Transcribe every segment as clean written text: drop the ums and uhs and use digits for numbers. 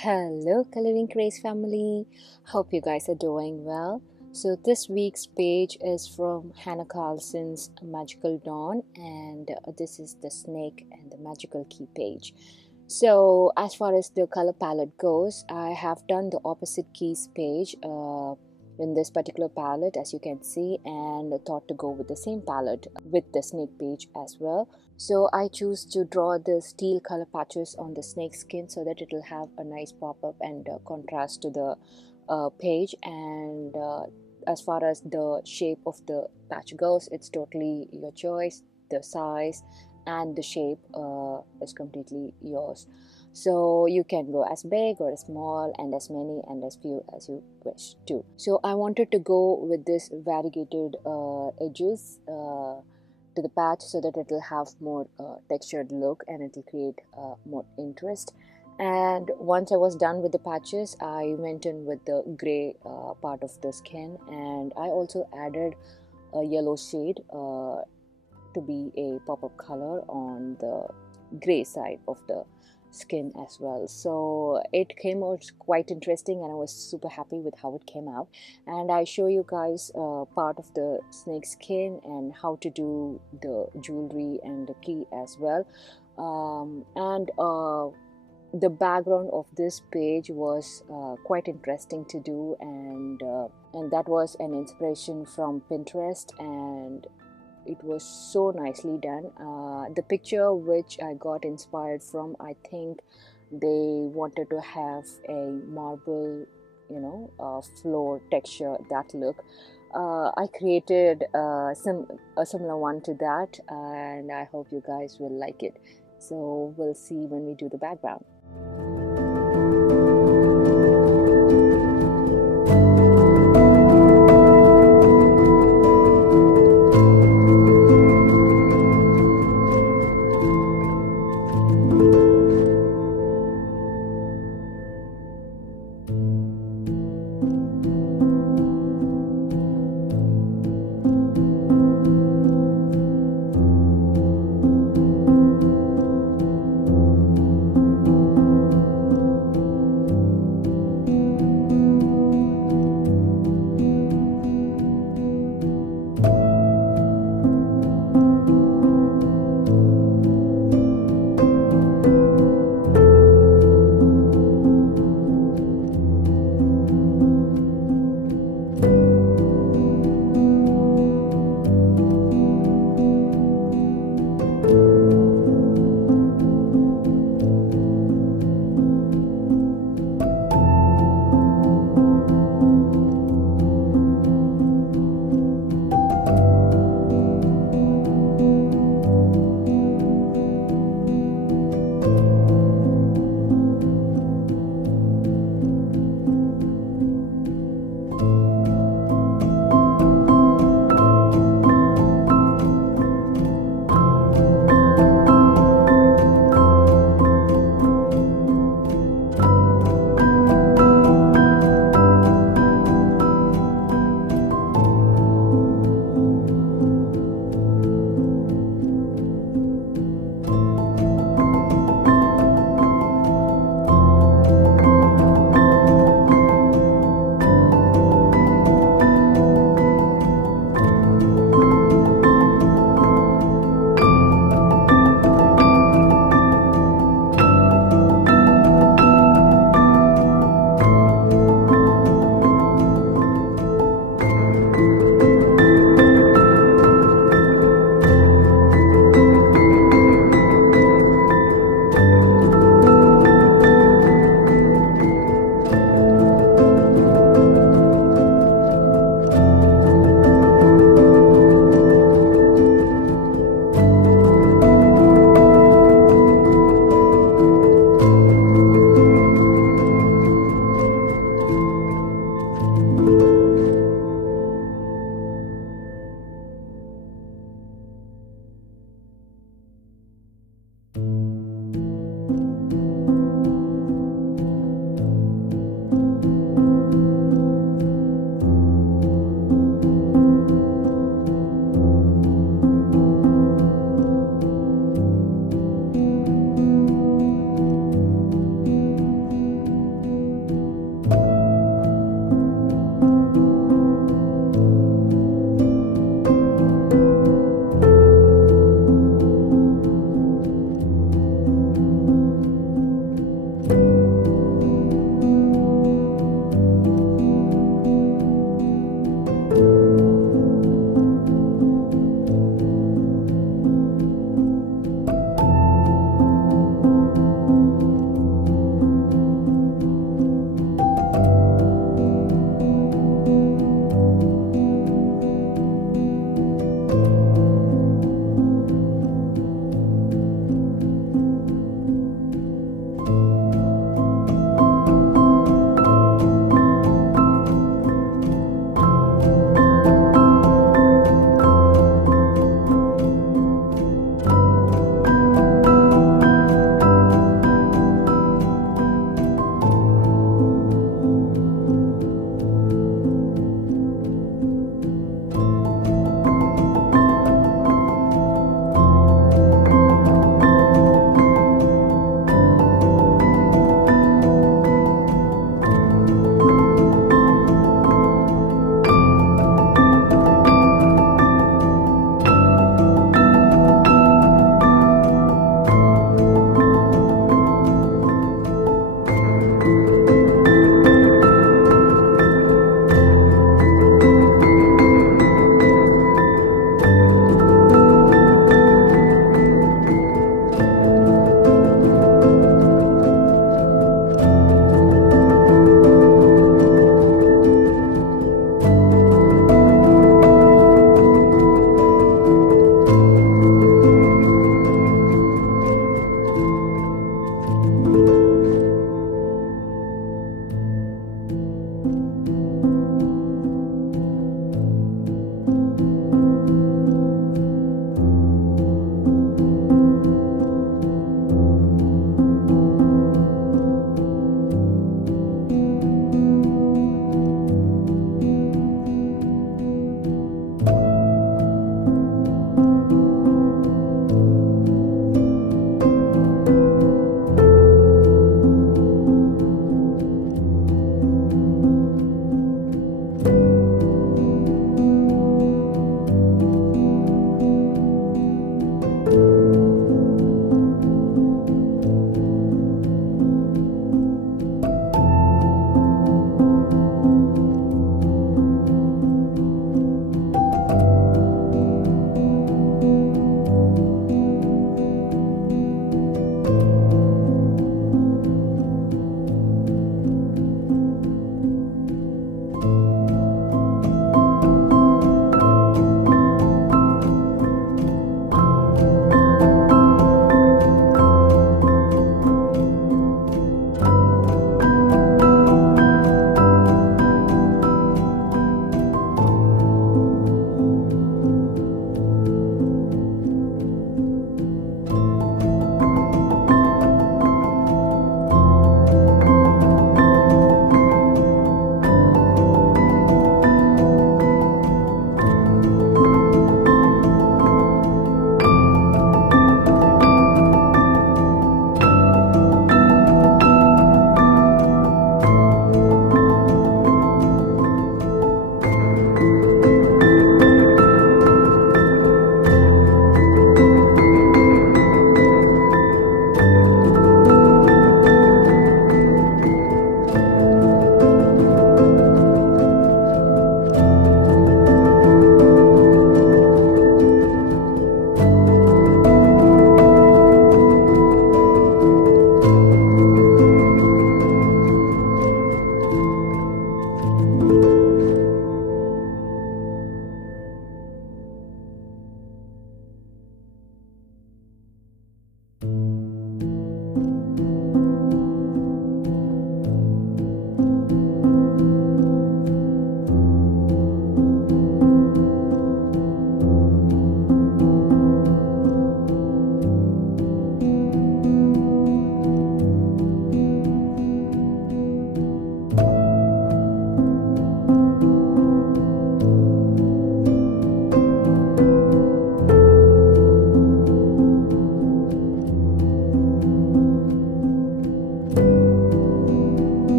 Hello, Coloring Craze family. Hope you guys are doing well. So, this week's page is from Hanna Karlzon's Magical Dawn, and this is the snake and the magical key page. So, as far as the color palette goes, I have done the opposite keys page in this particular palette, as you can see, and thought to go with the same palette with the snake page as well. So I choose to draw the teal color patches on the snake skin so that it will have a nice pop-up and contrast to the page. And as far as the shape of the patch goes, it's totally your choice. The size and the shape is completely yours. So you can go as big or as small and as many and as few as you wish to. So I wanted to go with this variegated edges to the patch so that it will have more textured look and it will create more interest. And once I was done with the patches, I went in with the gray part of the skin, and I also added a yellow shade to be a pop-up color on the gray side of the skin as well. So it came out quite interesting and I was super happy with how it came out. And I show you guys part of the snake skin and how to do the jewelry and the key as well. The background of this page was quite interesting to do, and that was an inspiration from Pinterest, and it was so nicely done. The picture which I got inspired from, I think they wanted to have a marble, floor texture, that look. I created a similar one to that, and I hope you guys will like it. So we'll see when we do the background.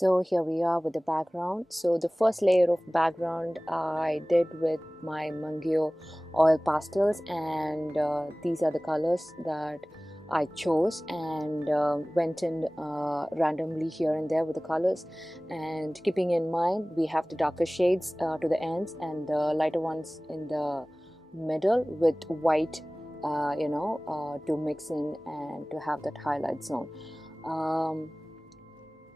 So here we are with the background. So the first layer of background I did with my Mangyo oil pastels, and these are the colors that I chose, and went in randomly here and there with the colors, and keeping in mind we have the darker shades to the ends and the lighter ones in the middle with white to mix in and to have that highlight zone.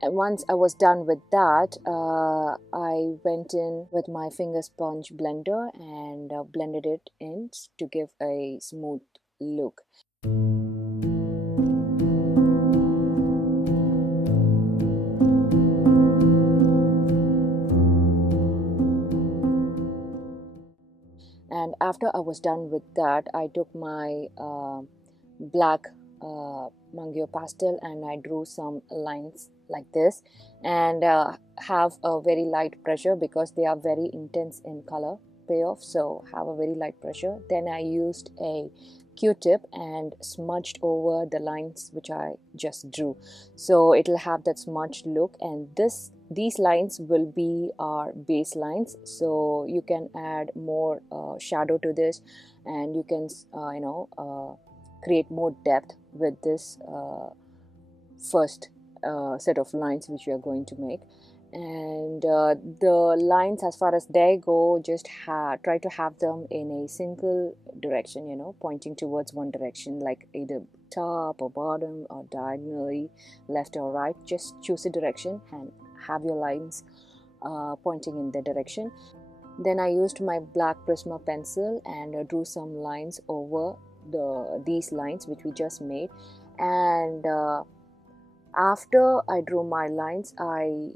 And once I was done with that, I went in with my finger sponge blender and blended it in to give a smooth look. And after I was done with that, I took my black Mangyo pastel and I drew some lines like this, and have a very light pressure because they are very intense in color payoff, so have a very light pressure. Then I used a Q-tip and smudged over the lines which I just drew, so it'll have that smudged look, and these lines will be our base lines, so you can add more shadow to this, and you can create more depth with this first set of lines which we are going to make. And the lines, as far as they go, just try to have them in a single direction, pointing towards one direction, like either top or bottom or diagonally left or right. Just choose a direction and have your lines pointing in the direction. Then I used my black prisma pencil and drew some lines over these lines which we just made. And after I drew my lines, I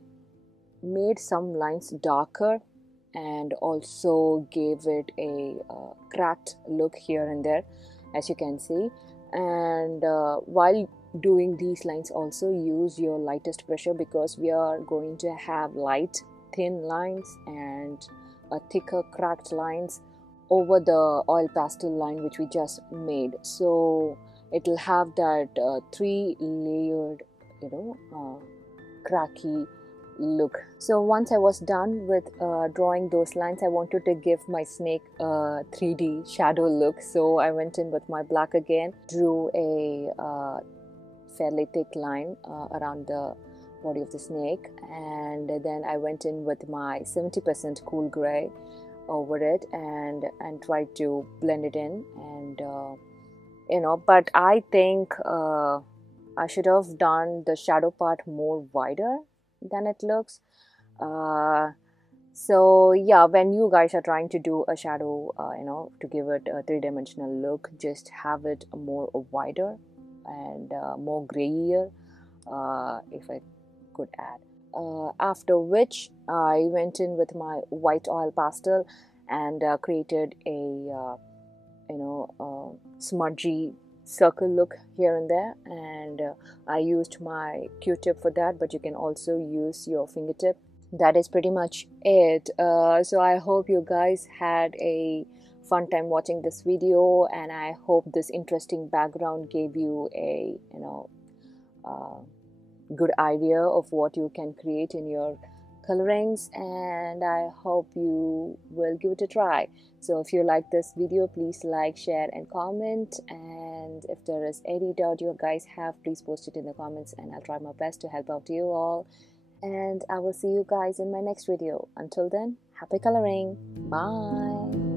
made some lines darker and also gave it a cracked look here and there, as you can see. And while doing these lines, also use your lightest pressure, because we are going to have light thin lines and a thicker cracked lines over the oil pastel line which we just made, so it will have that 3-layered cracky look. So once I was done with drawing those lines, I wanted to give my snake a 3D shadow look, so I went in with my black again, drew a fairly thick line around the body of the snake, and then I went in with my 70% cool gray over it and tried to blend it in, and but I think I should have done the shadow part more wider than it looks. So yeah, when you guys are trying to do a shadow, to give it a 3-dimensional look, just have it more wider and more grayier, if I could add. After which I went in with my white oil pastel and created a smudgy circle look here and there, and I used my Q-tip for that, but you can also use your fingertip. That is pretty much it. So I hope you guys had a fun time watching this video, and I hope this interesting background gave you a good idea of what you can create in your colorings, and I hope you will give it a try. So if you like this video, please like, share and comment, and if there is any doubt you guys have, please post it in the comments and I'll try my best to help out you all. And I will see you guys in my next video. Until then, happy coloring. Bye.